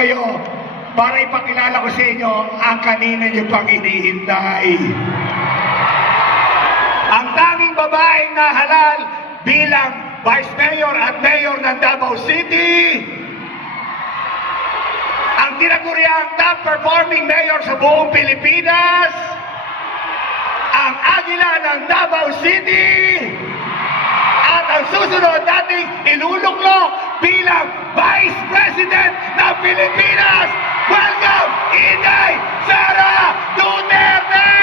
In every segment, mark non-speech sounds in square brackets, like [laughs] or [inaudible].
kayo para ipakilala ko sa inyo ang kanina niyo pang hinihintay. Ang tanging babaeng na halal bilang Vice Mayor at Mayor ng Davao City. Ang tinaguriang top performing mayor sa buong Pilipinas. Ang Agila ng Davao City. At ang susunod nating iluluklok bilang Vice President ng Pilipinas. Welcome, Inday Sara Duterte!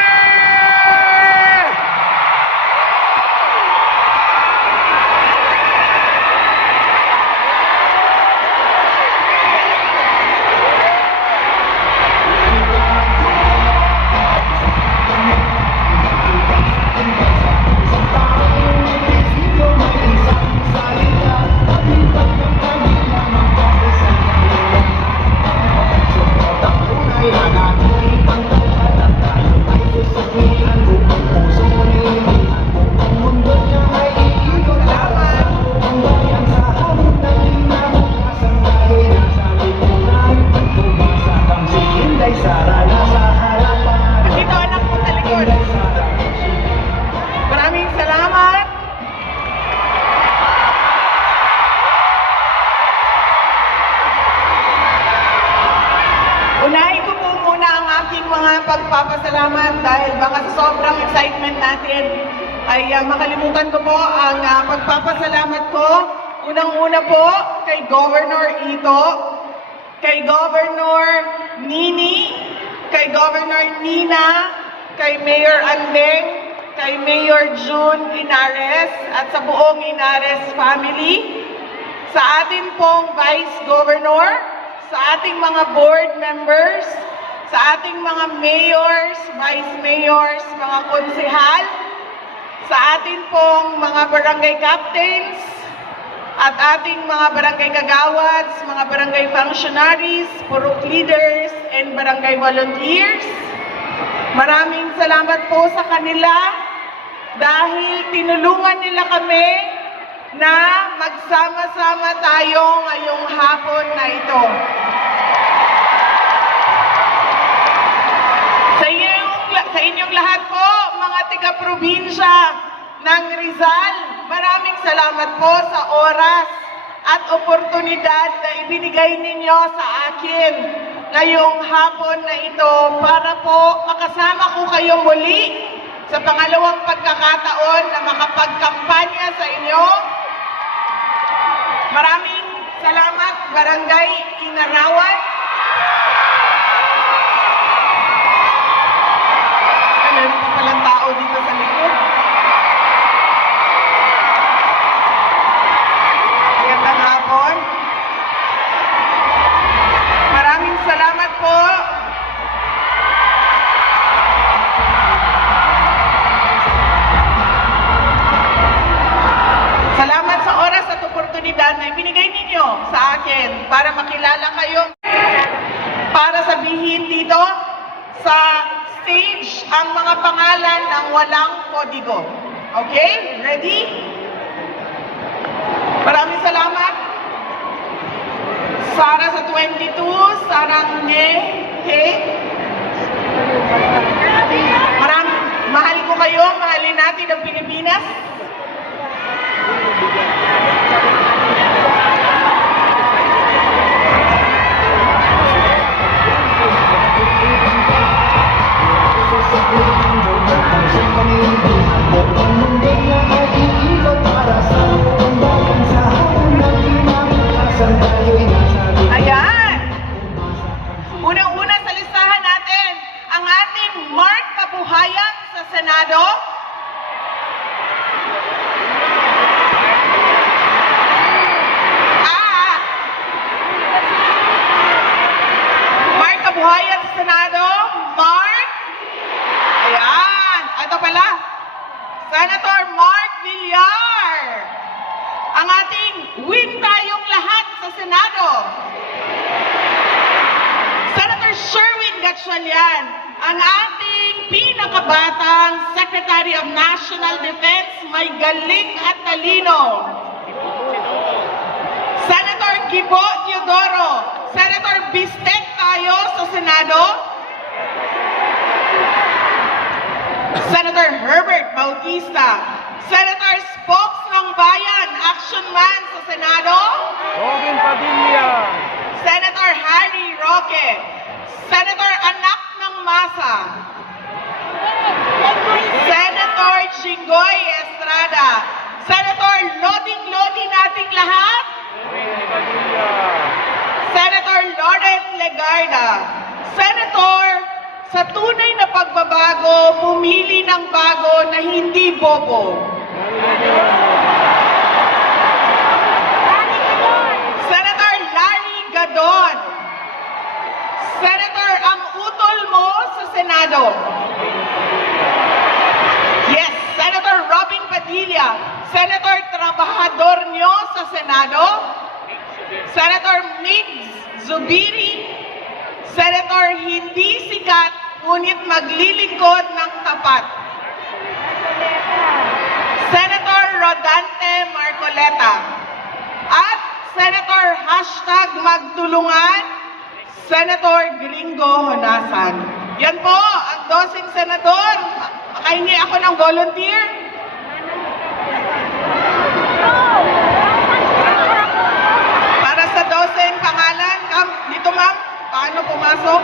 Makalimutan ko po ang ah, pagpapasalamat ko. Unang-una po kay Governor Ito, kay Governor Nini, kay Governor Nina, kay Mayor Andeng, kay Mayor June Inares at sa buong Inares family, sa atin pong Vice Governor, sa ating mga board members, sa ating mga mayors, vice mayors, mga konsehal, sa atin pong mga barangay captains, at ating mga barangay kagawads, mga barangay functionaries, purok leaders, and barangay volunteers. Maraming salamat po sa kanila dahil tinulungan nila kami na magsama-sama tayo ngayong hapon na ito. Sa inyong, sa inyong lahat po, mga tiga-probinsya ng Rizal, maraming salamat po sa oras at oportunidad na ibinigay ninyo sa akin ngayong hapon na ito para po makasama ko kayo muli sa pangalawang pagkakataon na makapagkampanya sa inyo. Maraming salamat, Barangay Inarawan. Tao dito sa likod. Magandang hapon. Maraming salamat po. Salamat sa oras at oportunidad na ibinigay ninyo sa akin para makilala kayo, para sabihin dito mga pangalan ng walang kodigo. Okay? Ready? Maraming salamat. Sara sa 22, Sarang Ne, okay? Maram, mahal ko kayo, mahalin natin ang Pilipinas. Ito pala. Senator Mark Villar. Ang ating win tayong lahat sa Senado. Senator Sherwin Gatchalian, ang ating pinakabatang Secretary of National Defense, may galing at talino. Senator Gibo Teodoro, Senator Bistek tayo sa Senado. Senator Herbert Bautista, Senator Spokes ng Bayan, Action Man sa Senado. Robin Padilla. Senator Harry Roque, Senator Anak ng Masa, Senator Jinggoy Estrada, Senator Loding Lodi nating lahat. Senator Lawrence Legarda, Senator sa tunay na pagbabago, pumili ng bago na hindi bobo. Senator Larry Gadon, Senator, ang utol mo sa Senado. Yes, Senator Robin Padilla, Senator Trabajador nyo sa Senado. Senator Migs Zubiri, Senator hindi sikat, ngunit maglilingkod ng tapat. Senator Rodante Marcoleta. At Senator hashtag magtulungan, Senator Gringo Honasan. Yan po, ang dosing senador. Makahingi ako ng volunteer. Para sa doseng pangalan, dito ma'am, paano pumasok?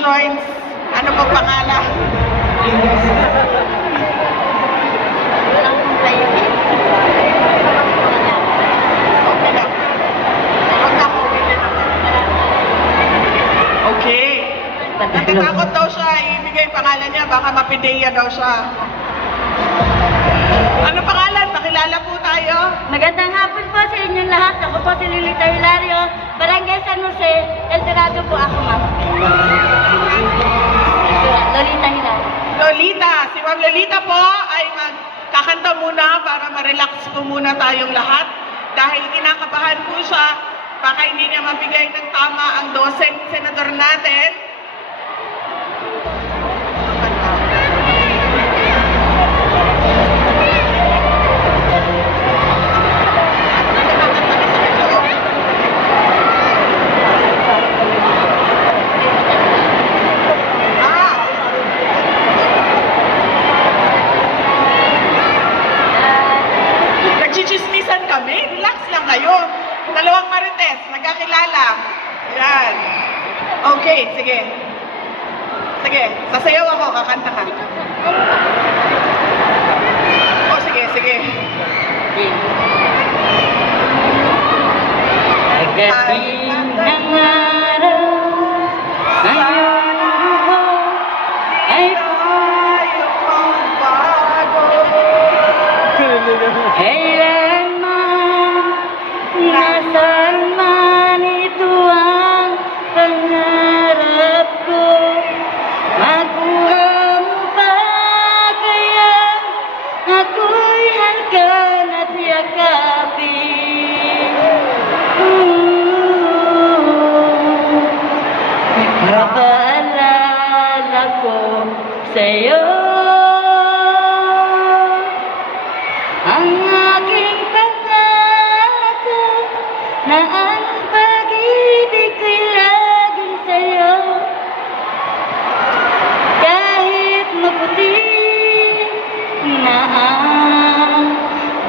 joints. Ano pang pangalan? Okay. Natatakot daw siya, ibigay pangalan niya, baka mapideya daw siya. Ano pangalan? Pakilala po tayo. Magandang hapon po sa inyong lahat. Ako po si Lilita Hilario, Barangay San Jose, El Dorado po ako, ma'am. Lolita Hilario. Lolita, si Ma'am Lolita po ay magkakanta muna para ma-relax po muna tayong lahat. Dahil kinakabahan po siya, baka hindi niya mabigay ng tama ang doseng senador natin.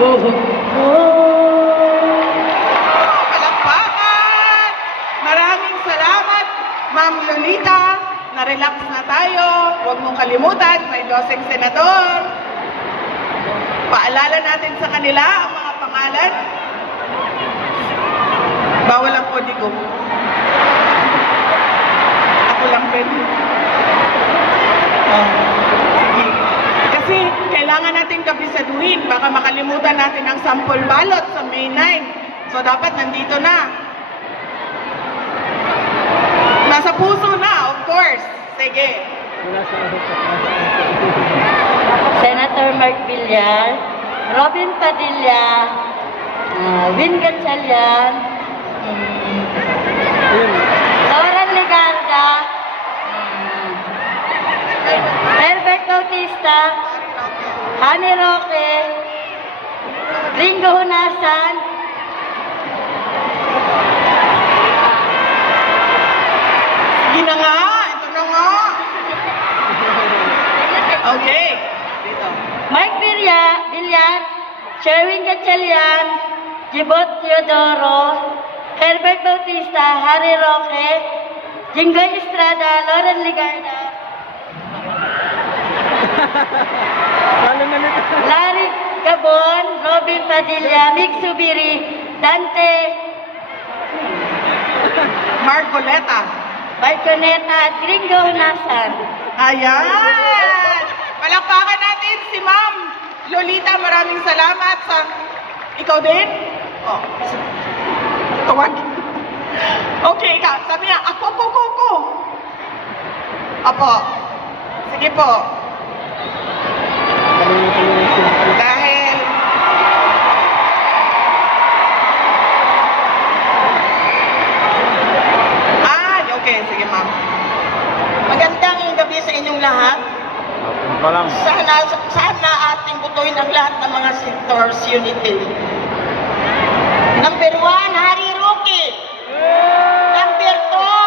Buhok ko. Palakpakan! Maraming salamat, Ma'am Lolita. Na-relax na tayo. Huwag mong kalimutan, may doseng senador. Paalala natin sa kanila ang mga pangalan. Bawal ang kodigo. Ako lang pwede. Oh. Kasi kailangan natin kapisaduhin. Baka makalimutan natin ang sample ballot sa May 9. So dapat nandito na. Nasa puso na, of course. Sige. Senator Mark Villar, Robin Padilla, uh, Vin Gatchalian, um, Lauren Legarda, um, Herbert Bautista, Hani Roque, Ringo Hunasan, Sige na nga. Ito na nga. [laughs] Okay. Dito. Mark Villar, Villar Sherwin Gatchalian, Jibot Teodoro, Herbert Bautista, Harry Roque, Jingoy Estrada, Lauren Ligarda, [laughs] Larry Gabon, Robin Padilla, Mick Subiri, Dante Marcoleta. Barconeta at Gringo Hunasan. Ayan! Palakpakan natin si Ma'am Lolita. Maraming salamat sa... Ikaw din? Oh. Tawag. Okay, ikaw. Sabi niya, ako, ako, ako, ako. Apo. Sige po. Dahil... Ah, okay. Sige, ma'am. Magandang gabi sa inyong lahat. Sana, sana ating butuin ang lahat ng mga sectors unity. Number one, Hari Roque. Number two,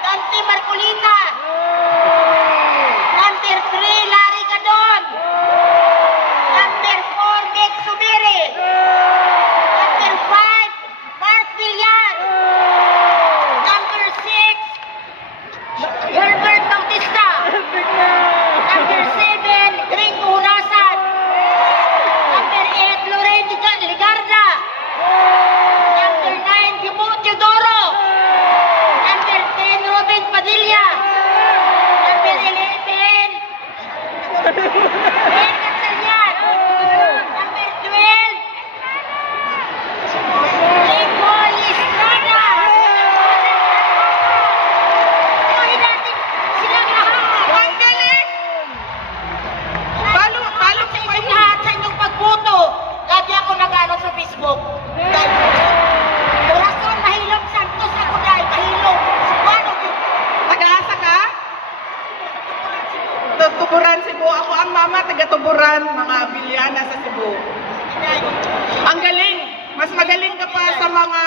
Dante Marcolita. Number three, Larry Gadon. Number four, Nick Subiri. Number five, Mark Villar. Number six, Herbert Bautista. Number seven, Gringo Hunasan. Number eight, Lorraine Liga- Ligarda. Number nine, Gibo Teodoro. Number ten, Robin Padilla. Number eleven, Ben Gatchalian. Number twelve, Leopold Estrada. Tuloy natin silang lahat. Ang galing! Talo, talo sa inyong lahat sa inyong pagboto. Lagi ako nag-ano sa Facebook. Dahil Corazon Mahilong Santos ako dahil Mahilong. Subano Taga-asa ka? Tu- Tuburan Cebu. Ako ang mama, taga-tuburan, mga bilyana sa Cebu. Ang galing! Mas magaling ka pa sa mga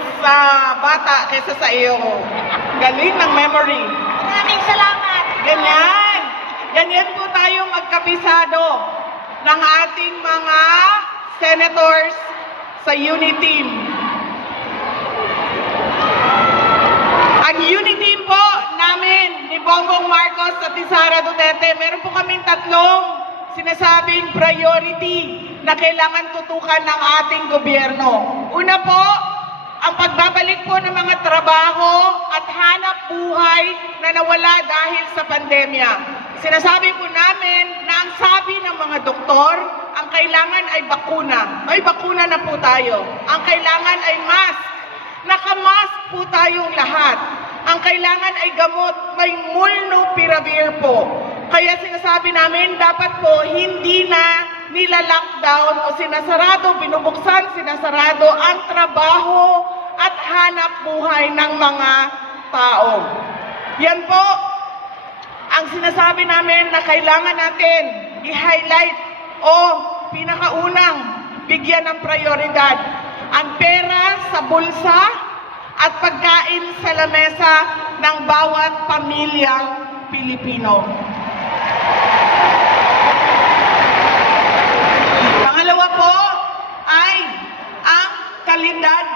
mas ah, bata kaysa sa iyo. Galing ng memory. Maraming salamat. Ganyan. Ganyan po tayo magkapisado ng ating mga senators sa unity team. Ang unity team po namin ni Bongbong Marcos at ni Sara Duterte, meron po kaming tatlong sinasabing priority na kailangan tutukan ng ating gobyerno. Una po, ng mga trabaho at hanap buhay na nawala dahil sa pandemya. Sinasabi po namin na ang sabi ng mga doktor, ang kailangan ay bakuna. May bakuna na po tayo. Ang kailangan ay mask. Nakamask po tayong lahat. Ang kailangan ay gamot, may molnupiravir po. Kaya sinasabi namin, dapat po hindi na nila-lockdown o sinasarado, binubuksan, sinasarado ang trabaho at hanap buhay ng mga tao. Yan po ang sinasabi namin na kailangan natin i-highlight o pinakaunang bigyan ng prioridad ang pera sa bulsa at pagkain sa lamesa ng bawat pamilyang Pilipino. Pangalawa po ay ang kalidad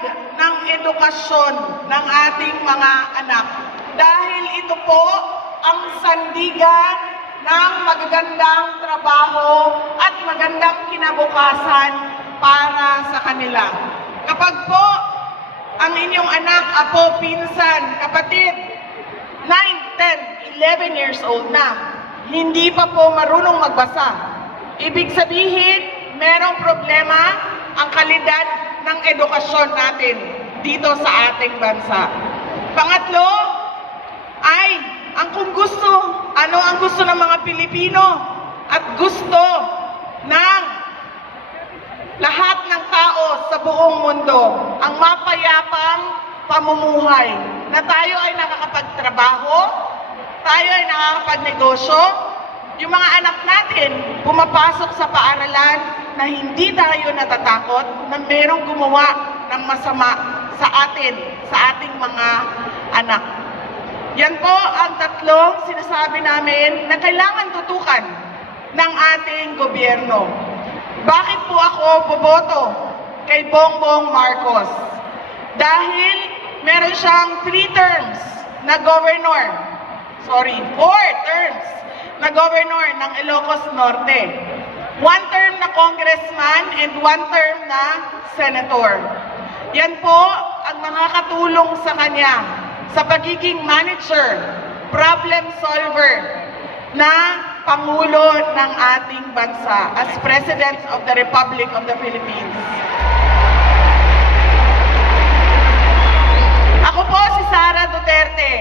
ng edukasyon ng ating mga anak. Dahil ito po ang sandigan ng magagandang trabaho at magandang kinabukasan para sa kanila. Kapag po ang inyong anak, apo, pinsan, kapatid, 9, 10, 11 years old na, hindi pa po marunong magbasa. Ibig sabihin, merong problema ang kalidad ng edukasyon natin dito sa ating bansa. Pangatlo, ay ang kung gusto, ano ang gusto ng mga Pilipino at gusto ng lahat ng tao sa buong mundo ang mapayapang pamumuhay na tayo ay nakakapagtrabaho, tayo ay nakakapagnegosyo, yung mga anak natin pumapasok sa paaralan na hindi tayo natatakot na merong gumawa ng masama sa atin, sa ating mga anak. Yan po ang tatlong sinasabi namin na kailangan tutukan ng ating gobyerno. Bakit po ako boboto kay Bongbong Marcos? Dahil meron siyang three terms na governor. Sorry, four terms na governor ng Ilocos Norte. One term na congressman and one term na senator. Yan po ang nakakatulong sa kanya sa pagiging manager, problem solver, na Pangulo ng ating bansa as President of the Republic of the Philippines. Ako po si Sara Duterte.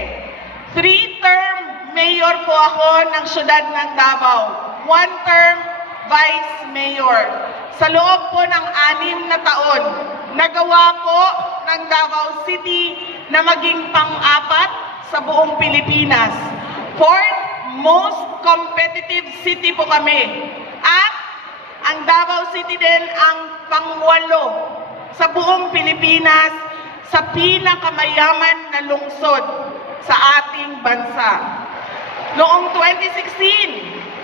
Three-term mayor po ako ng syudad ng Davao. One-term vice mayor. Sa loob po ng anim na taon, nagawa po ng Davao City na maging pang-apat sa buong Pilipinas. Fourth most competitive city po kami. At ang Davao City din ang pangwalo sa buong Pilipinas sa pinakamayaman na lungsod sa ating bansa. Noong 2016,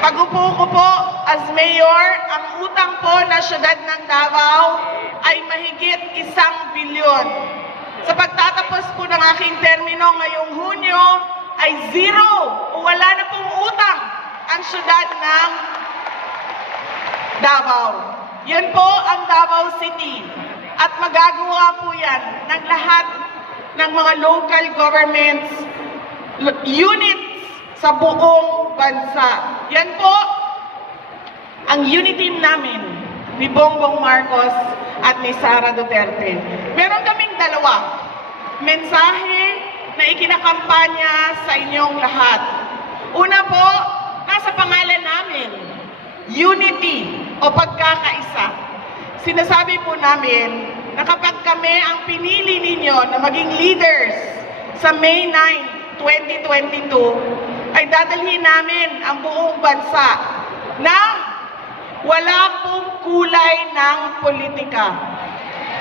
pag-upo ko po as mayor, ang utang po na syudad ng Davao ay mahigit isang bilyon. Sa pagtatapos po ng aking termino ngayong Hunyo, ay zero o wala na pong utang ang syudad ng Davao. Yan po ang Davao City. At magagawa po yan ng lahat ng mga local governments, units sa buong bansa. Yan po ang unity namin ni Bongbong Marcos at ni Sara Duterte. Meron kaming dalawa. Mensahe na ikinakampanya sa inyong lahat. Una po, nasa pangalan namin, unity o pagkakaisa. Sinasabi po namin na kapag kami ang pinili ninyo na maging leaders sa May 9, 2022, ay dadalhin namin ang buong bansa na wala pong kulay ng politika.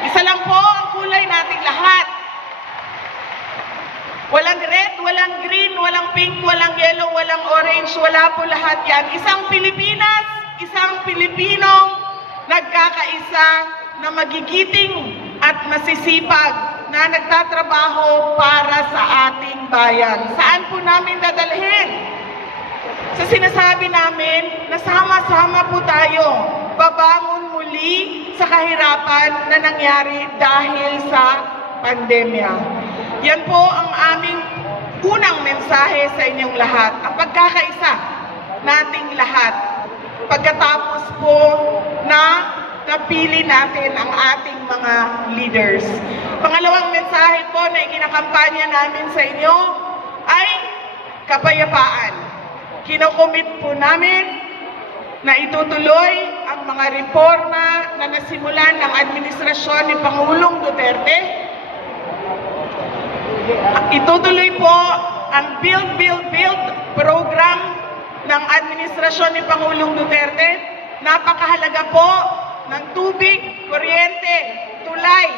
Isa lang po ang kulay nating lahat. Walang red, walang green, walang pink, walang yellow, walang orange, wala po lahat yan. Isang Pilipinas, isang Pilipinong nagkakaisa na magigiting at masisipag na nagtatrabaho para sa ating bayan. Saan po namin dadalhin? Sa sinasabi namin na sama-sama po tayo babangon muli sa kahirapan na nangyari dahil sa pandemya. Yan po ang aming unang mensahe sa inyong lahat, ang pagkakaisa nating lahat. Pagkatapos po na napili natin ang ating mga leaders. Pangalawang mensahe po na ikinakampanya namin sa inyo ay kapayapaan. Kinocommit po namin na itutuloy ang mga reforma na nasimulan ng administrasyon ni Pangulong Duterte. Itutuloy po ang Build, Build, Build program ng administrasyon ni Pangulong Duterte. Napakahalaga po ng tubig, kuryente, tulay,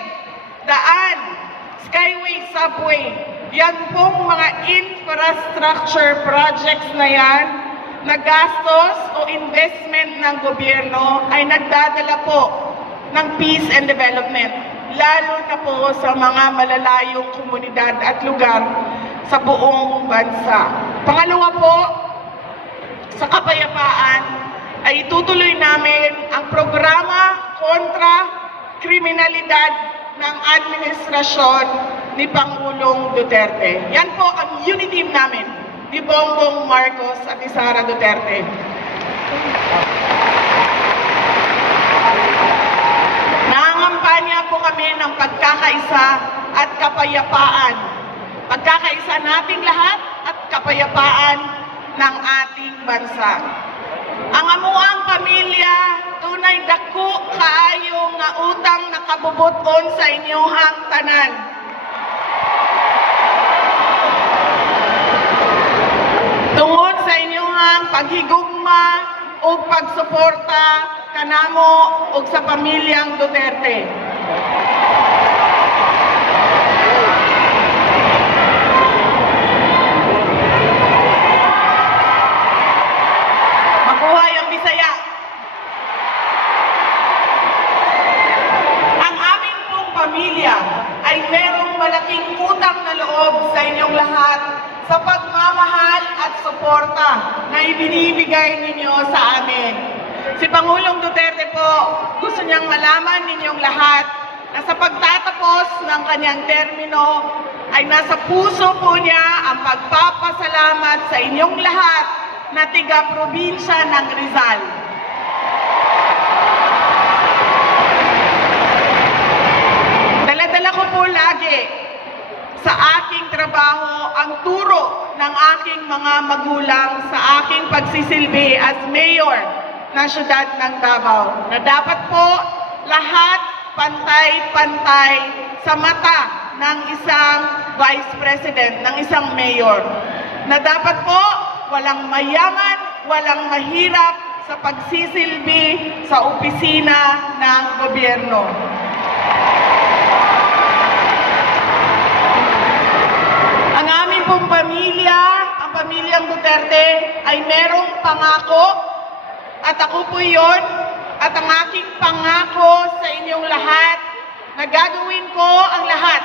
skyway, subway. Yan pong mga infrastructure projects na yan na gastos o investment ng gobyerno ay nagdadala po ng peace and development, lalo na po sa mga malalayong komunidad at lugar sa buong bansa. Pangalawa po, sa kapayapaan ay itutuloy namin ang programa kontra kriminalidad ng administrasyon ni Pangulong Duterte. Yan po ang unity namin ni Bongbong Marcos at ni Sara Duterte. Nangangampanya po kami ng pagkakaisa at kapayapaan. Pagkakaisa nating lahat at kapayapaan ng ating bansa. Ang amuang pamilya, tunay dako kaayong nga utang nakabubuton sa inyohang tanan. Tungod sa inyohang paghigugma o pagsuporta kanamo o sa pamilyang Duterte. Makuha yung Bisaya. Ang aming pong pamilya ay merong malaking utang na loob sa inyong lahat sa pagmamahal at suporta na ibinibigay ninyo sa amin. Si Pangulong Duterte po, gusto niyang malaman ninyong lahat na sa pagtatapos ng kanyang termino ay nasa puso po niya ang pagpapasalamat sa inyong lahat na tiga-probinsya ng Rizal. Daladala ko po lagi sa aking trabaho ang turo ng aking mga magulang sa aking pagsisilbi as mayor ng syudad ng Davao na dapat po lahat pantay-pantay sa mata ng isang vice president, ng isang mayor. Na dapat po walang mayaman, walang mahirap sa pagsisilbi sa opisina ng gobyerno. Ang aming pong pamilya, ang pamilyang Duterte, ay merong pangako at ako po yon at ang aking pangako sa inyong lahat na gagawin ko ang lahat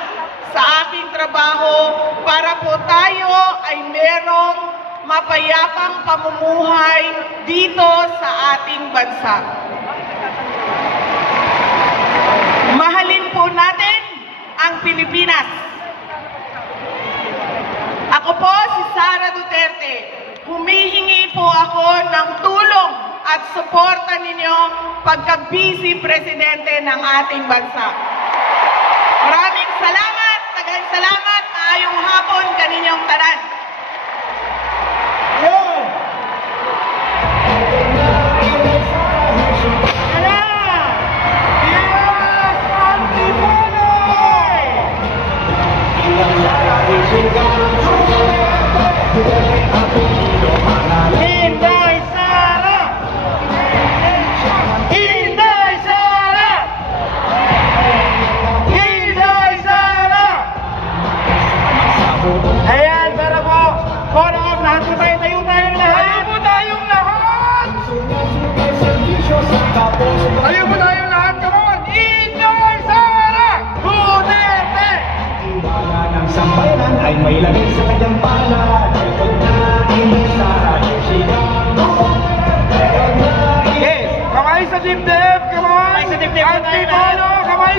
sa aking trabaho para po tayo ay merong mapayapang pamumuhay dito sa ating bansa. Mahalin po natin ang Pilipinas. Ako po si Sara Duterte. Humihingi po ako ng tulong at suporta ninyo pagka-vice presidente ng ating bansa. Maraming salamat,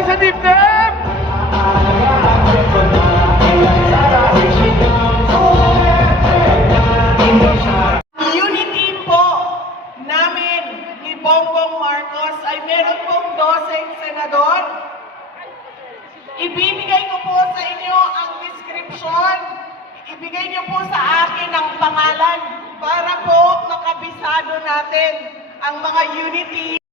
sa dibdib! Unity po namin ni Bongbong Marcos ay meron pong 12 senador. Ibibigay ko po sa inyo ang description. Ibigay niyo po sa akin ang pangalan para po makabisado natin ang mga unity